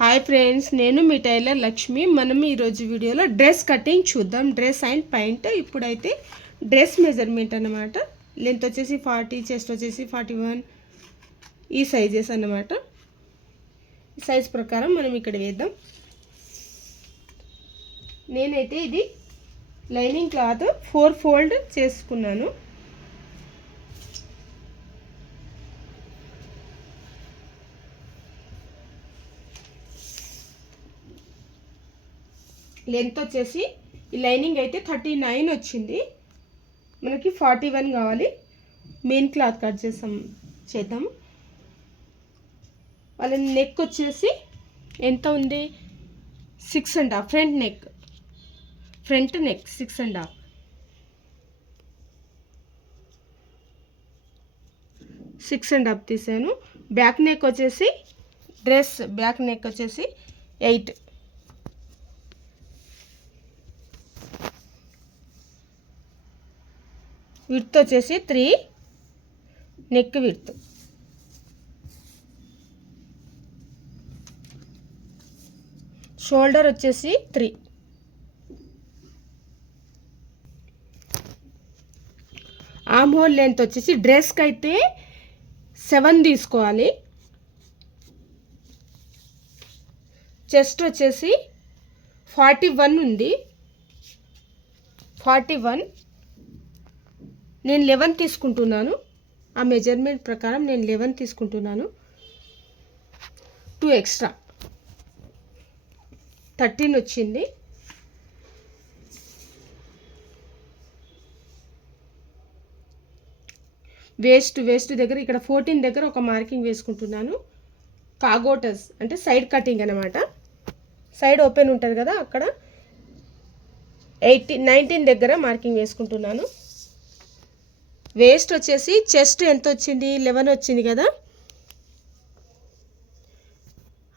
Hi friends, నేను మీ టైలర్ లక్ష్మి. మనం ఈరోజు వీడియోలో డ్రెస్ కటింగ్ చూద్దాం. Dress and pant. ఇప్పుడైతే డ్రెస్ మెజర్మెంట్ అన్నమాట. లెంత్ వచ్చేసి 40, చెస్ట్ వచ్చేసి 41, ఈ సైజెస్ అన్నమాట. ఈ సైజ్ ప్రకారం మనం ఇక్కడ వేద్దాం. నేనైతే ఇది లైనింగ్ క్లాత్ 4 ఫోల్డ్ చేసుకున్నాను. లెంత్ వచ్చేసి ఈ లైనింగ్ అయితే 39 వచ్చింది. మనకి 41 కావాలి. మెయిన్ క్లాత్ కట్ చేద్దాం. వాళ్ళ నెక్ వచ్చేసి ఎంత ఉంది? 6.5. Front neck 6.5. తీసాను. బ్యాక్ నెక్ వచ్చేసి బ్యాక్ నెక్ వచ్చేసి 8. విడ్త్ వచ్చేసి 3. నెక్ విడ్త్ షోల్డర్ వచ్చేసి 3. ఆర్మ్ హోల్ లెంత్ వచ్చేసి డ్రెస్కి అయితే 7 తీసుకోవాలి. చెస్ట్ వచ్చేసి 41 ఉంది. 41 నేను 11 తీసుకుంటున్నాను. ఆ మెజర్మెంట్ ప్రకారం నేను 11 తీసుకుంటున్నాను. 2 ఎక్స్ట్రా 13 వచ్చింది. వేస్ట్ దగ్గర ఇక్కడ 14 దగ్గర ఒక మార్కింగ్ వేసుకుంటున్నాను. కాగోటస్ అంటే సైడ్ కటింగ్ అన్నమాట. సైడ్ ఓపెన్ ఉంటుంది కదా, అక్కడ 19 దగ్గర మార్కింగ్ వేసుకుంటున్నాను. వేస్ట్ వచ్చేసి చెస్ట్ ఎంత వచ్చింది? 11 వచ్చింది కదా,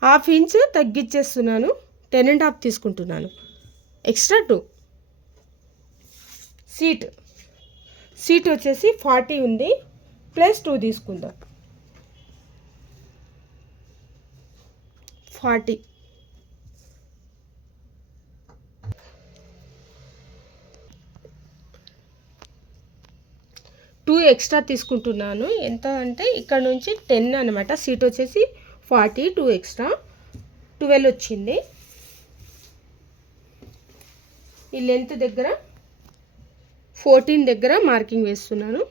1/2 ఇంచ్ తగ్గించేస్తున్నాను. 10.5 తీసుకుంటున్నాను. ఎక్స్ట్రా 2. సీట్ వచ్చేసి 40 ఉంది, ప్లస్ 2 తీసుకుందాం. 40. 2 ఎక్స్ట్రా తీసుకుంటున్నాను. ఎంత అంటే ఇక్కడ నుంచి 10 అనమాట. సీట్ వచ్చేసి 40, 2 ఎక్స్ట్రా 12 వచ్చింది. ఈ లెంత్ దగ్గర 14 దగ్గర మార్కింగ్ వేస్తున్నాను.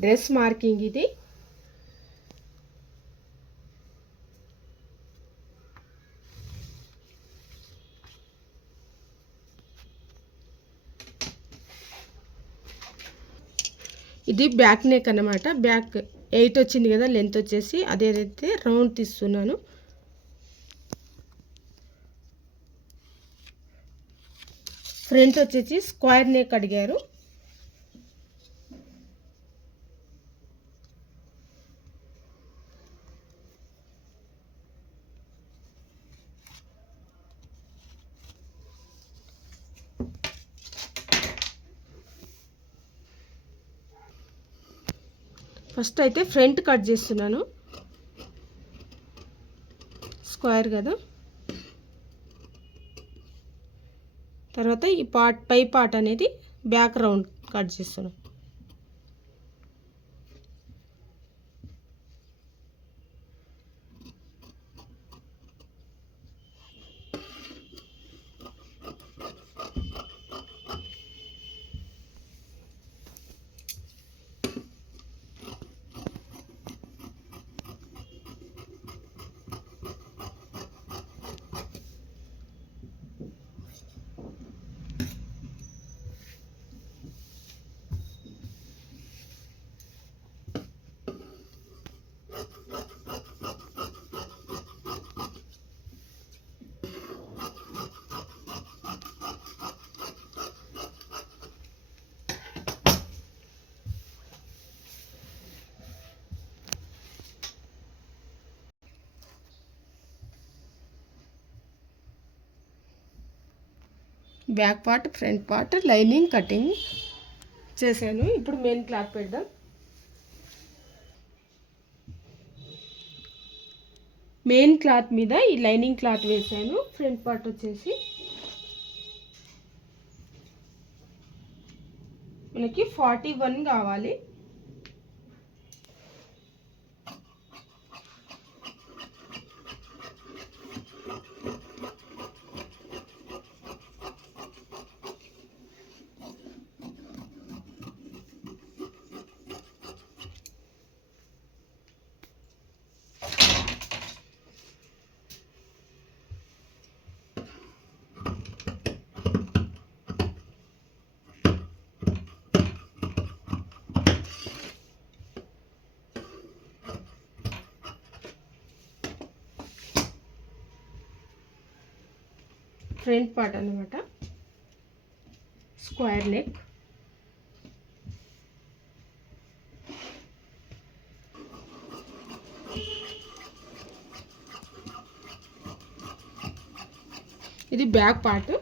డ్రెస్ మార్కింగ్ ఇది. ఇది బ్యాక్ నెక్ అన్నమాట. బ్యాక్ 8 వచ్చింది కదా లెంత్ వచ్చేసి, అదేదైతే రౌండ్ తీస్తున్నాను. ఫ్రంట్ వచ్చేసి స్క్వేర్ నెక్ అడిగారు. ఫస్ట్ అయితే ఫ్రంట్ కట్ చేస్తున్నాను. స్క్వేర్ కదా, తర్వాత ఈ పై పార్ట్ అనేది బ్యాక్ రౌండ్ కట్ చేస్తున్నాను. Back part, front part, lining cutting చేశాను. ఇప్పుడు మెయిన్ క్లాత్ పెడదాం. మెయిన్ క్లాత్ మీద ఈ లైనింగ్ క్లాత్ వేసాను. ఫ్రంట్ పార్ట్ వచ్చేసి మనకి 41 కావాలి. ఫ్రంట్ పార్ట్ అన్నమాట, స్క్వేర్ నెక్. ఇది బ్యాక్ పార్ట్.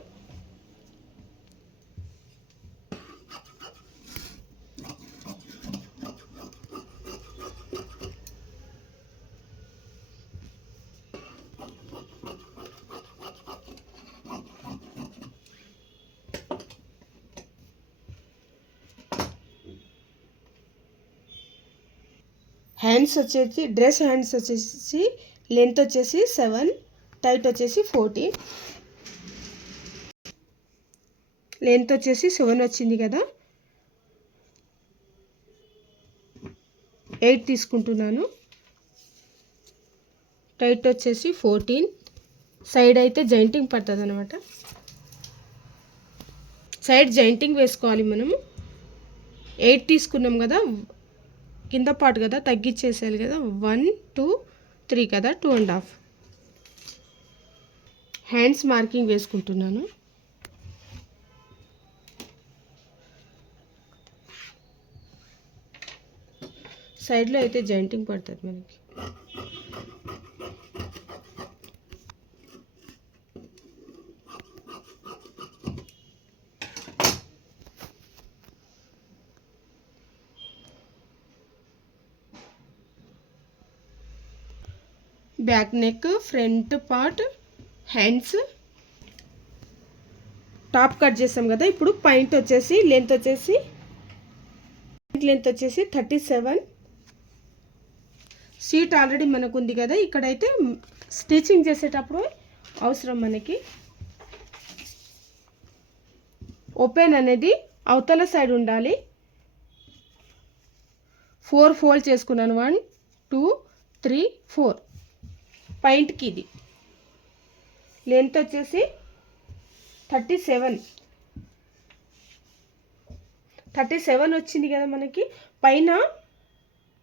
హ్యాండ్స్ వచ్చేసి డ్రెస్ హ్యాండ్స్ వచ్చేసి లెంత్ వచ్చేసి 7, టైట్ వచ్చేసి 14. లెంత్ వచ్చేసి 7 వచ్చింది కదా, 8 తీసుకుంటున్నాను. టైట్ వచ్చేసి 14. సైడ్ అయితే జాయింటింగ్ పడుతుంది అనమాట. సైడ్ జాయింటింగ్ వేసుకోవాలి మనము. 8 తీసుకున్నాం కదా, కింద పార్ట్ కదా తగ్గించేసేయాలి కదా. 1 2 3 కదా, 2.5. హ్యాండ్స్ మార్కింగ్ వేసుకుంటున్నాను. సైడ్లో అయితే జాయింటింగ్ పడుతుంది మనకి. Back neck, front part, hands, top cut చేసాం కదా. ఇప్పుడు పాయింట్ వచ్చేసి లెంత్ వచ్చేసి 37. సీట్ ఆల్రెడీ మనకు ఉంది కదా. ఇక్కడైతే స్టిచ్చింగ్ చేసేటప్పుడు అవసరం మనకి. ఓపెన్ అనేది అవతల సైడ్ ఉండాలి. 4 ఫోల్డ్ చేసుకున్నాను. 1 2 3 4. పాయింట్కి ఇది లెంత్ వచ్చేసి 37 వచ్చింది కదా మనకి. పైన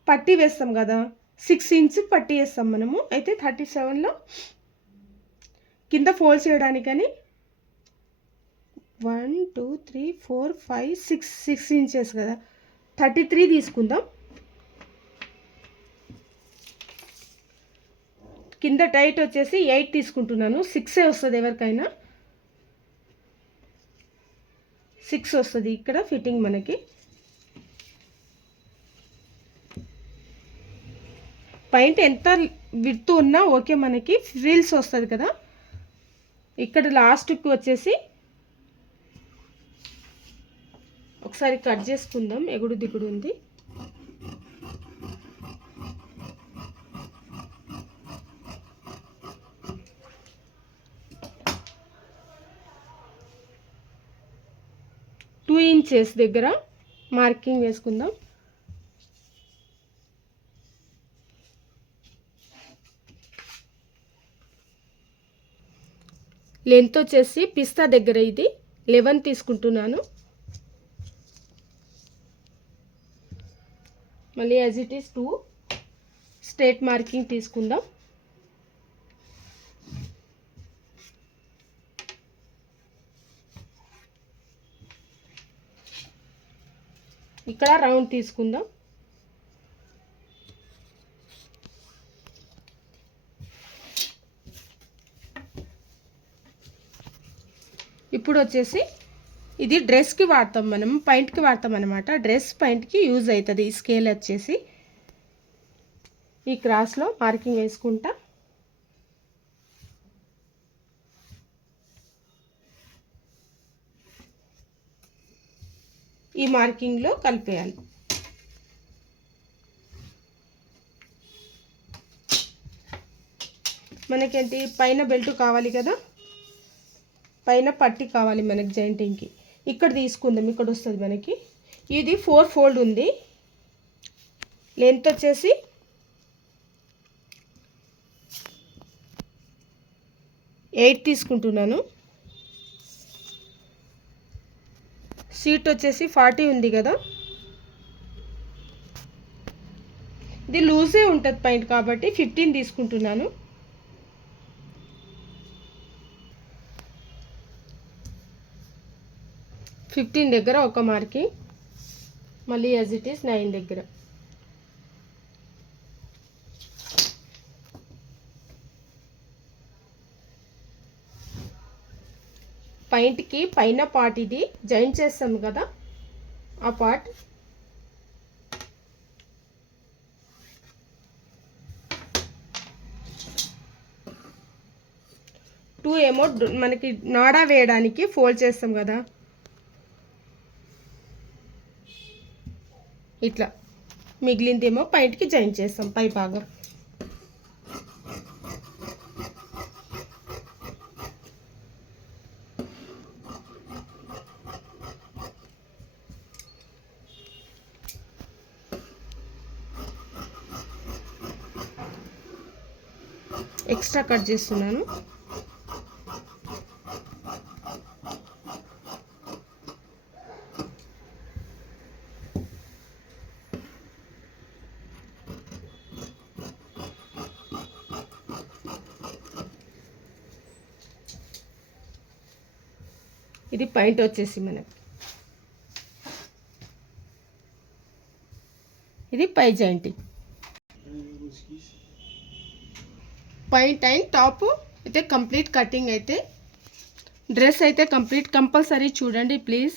పట్టీ వేస్తాం కదా, 6 ఇంచ్ పట్టీ వేస్తాం మనము. అయితే 37లో కింద ఫోల్డ్ చేయడానికని 1 2 3 4 5 6 ఇంచెస్ కదా, 33 తీసుకుందాం. కింద టైట్ వచ్చేసి 8 తీసుకుంటున్నాను. 6 వస్తుంది ఎవరికైనా, 6 వస్తుంది ఇక్కడ ఫిట్టింగ్ మనకి. పాయింట్ ఎంత విడ్త్ ఉన్నా ఓకే. మనకి ఫ్రిల్స్ వస్తుంది కదా. ఇక్కడ లాస్ట్కి వచ్చేసి ఒకసారి కట్ చేసుకుందాం. ఎగుడు దిగుడు ఉంది. టూ ఇంచెస్ దగ్గర మార్కింగ్ వేసుకుందాం. లెంత్ వచ్చేసి పిస్తా దగ్గర ఇది 11 తీసుకుంటున్నాను. మళ్ళీ as it is 2 straight marking తీసుకుందాం. ఇక్కడ రౌండ్ తీసుకుందాం. ఇప్పుడు వచ్చేసి ఇది డ్రెస్కి వాడతాం, మనం పాయింట్కి వాడతాం అనమాట. డ్రెస్ పాయింట్కి యూజ్ అవుతుంది ఈ స్కేల్ వచ్చేసి. ఈ క్రాస్లో మార్కింగ్ వేసుకుంటా ఈ మార్కింగ్లో కలిపేయాలి. మనకేంటి పైన బెల్ట్ కావాలి కదా, పైన పట్టి కావాలి మనకి జాయింటింగ్కి. ఇక్కడ తీసుకుందాం, ఇక్కడ వస్తుంది మనకి. ఇది 4 ఫోల్డ్ ఉంది. లెంత్ వచ్చేసి 8 తీసుకుంటున్నాను. సీట్ వచ్చేసి 40 ఉంది కదా, ఇది లూజే ఉంటుంది పాయింట్ కాబట్టి 15 తీసుకుంటున్నాను. దగ్గర ఒక మార్కింగ్, మళ్ళీ యాజ్ ఇట్ ఈస్ 9 దగ్గర. పాయింట్కి పైన పార్ట్ ఇది జాయిన్ చేస్తాం కదా, ఆ పార్ట్ టూ ఏమో మనకి నాడా వేయడానికి ఫోల్డ్ చేస్తాం కదా, ఇట్లా. మిగిలిందేమో పాయింట్కి జాయిన్ చేస్తాం పై భాగం. ఎక్స్ట్రా కట్ చేస్తున్నాను. ఇది పాయింట్ వచ్చేసి మనకి, ఇది పై జాయింటింగ్. పాయింట్ అండ్ టాప్ అయితే కంప్లీట్ కటింగ్ అయితే. డ్రెస్ అయితే కంప్లీట్ కంపల్సరీ చూడండి ప్లీజ్.